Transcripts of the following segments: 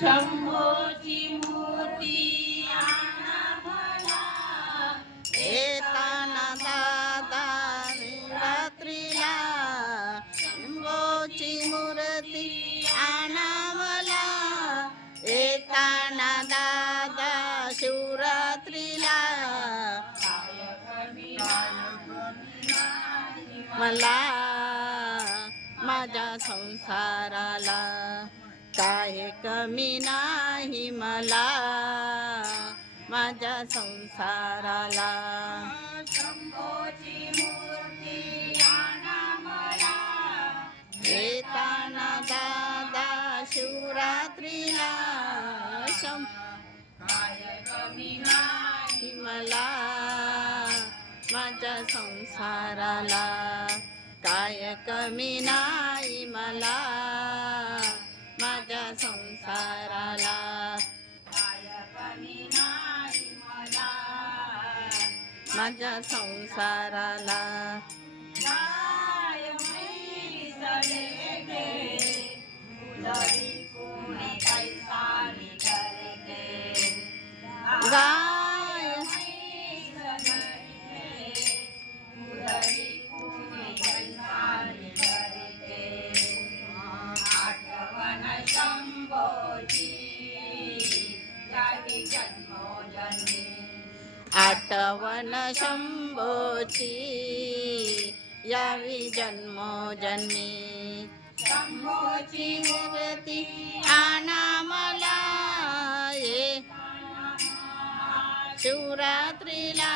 शंभोची मूर्ती आणा मला येताना दादा रात्रीला शंभोची मूर्ती आणा मला येताना दादा शिवरात्रीला मला माझ्या संसाराला काय कमी नाही मला माझ्या संसाराला शंभोची मूर्ती आणा मला येताना दादा शिवरात्रीला काय कमी नाही मला माझ्या संसाराला काय कमी नाही मला माझ्या संसाराला काय कमी नाही मला माझ्या संसाराला काय म्हैस लेके फुलरी कोणी कैसानी करके गाय म्हैस लेके फुलरी कोणी कैसानी करके आठवण शंभोची जागी जन्मोजन्मी आठवण शंभोची यावी जन्मोजन्मी शंभोची मूर्ती आणा मला ये शिवरात्रीला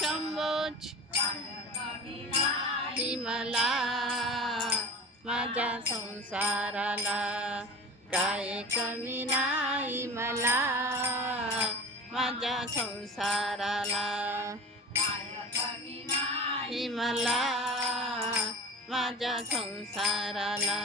शंभोची ती मला माझ्या संसाराला काय कमी नाही मला माझ्या संसाराला ही मला माझ्या संसाराला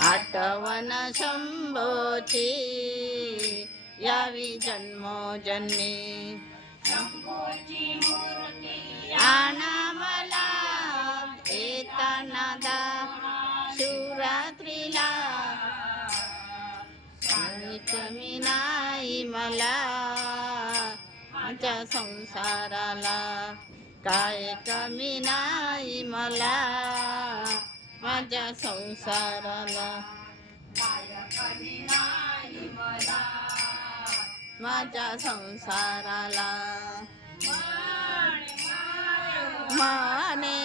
आठवण शंभोची यावी जन्मोजन्मी शंभोची मूर्ती आणा मला येताना दा शिवरात्रीला काही कमी नाही मला माझ्या संसाराला काय कमी नाही मला माझ्या संसाराला काय कमी नाही मला माझ्या संसाराला माने माने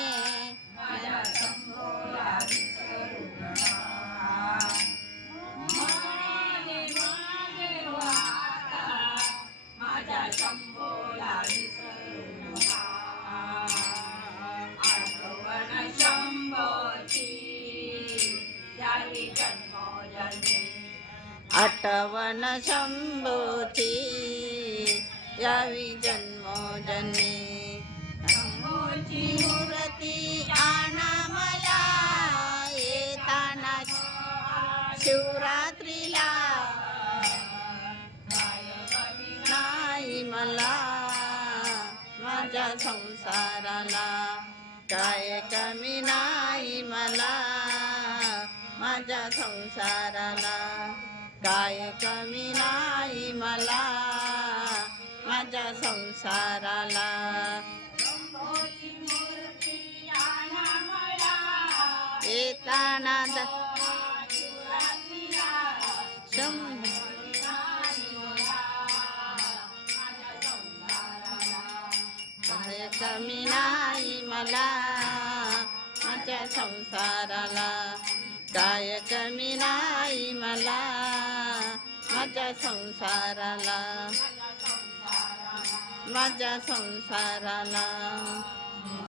माझ्या शंभोला विसरू नका माने माने वाटा माझ्या शंभोला विसरू नका आठवण शंभोची यावी जन्मोजन्मी आठवण शंभोची यावी जन्मोजन्मी शंभोची मूर्ती आणा मला येताना शिवरात्रीला नाही मला माझ्या संसाराला काय कमी नाही मला माझ्या संसाराला काय कमी नाही मला माझ्या संसाराला शंभोची मूर्ती आणा मला येताना शिवरात्रीला शंभ काय कमी नाही मला माझ्या संसाराला काय कमी नाही मला माझ्या संसाराला माझ्या संसाराला